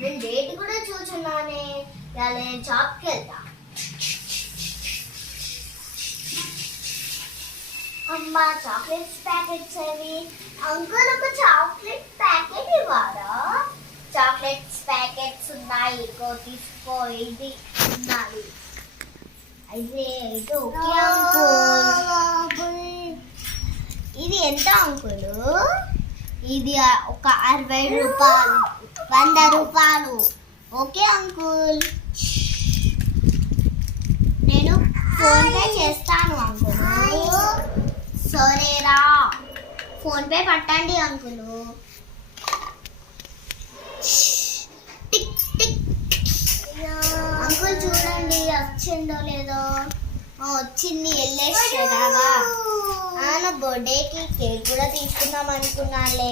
నేను డేట్ కూడా చూచున్నానే. ఇవాళ నేను షాప్కి వెళ్తా. అమ్మ చాక్లెట్స్ ప్యాకెట్స్ అవి. అంకుల్ ఒక చాక్లెట్ ప్యాకెట్ ఇవ్వరా? చాక్లెట్స్ ప్యాకెట్స్ ఉన్నాయి, ఇగో తీసుకో. ఇది ఉన్నాయి. అయితే ఇది ఓకే అంకుల్. ఇది ఎంత అంకుల్? ఇది ఒక 60 రూపాయలు, 100 రూపాయలు. ఓకే అంకుల్, నేను ఫోన్ పే చేస్తాను అంకుల్. సరేరా, ఫోన్ పే పట్టండి అంకుల్. అంకుల్ చూడండి వచ్చిందో లేదో. వచ్చింది, వెళ్ళేసారా? నా బర్త్డేకి కేక్ కూడా తీసుకుందాం అనుకున్నాలే.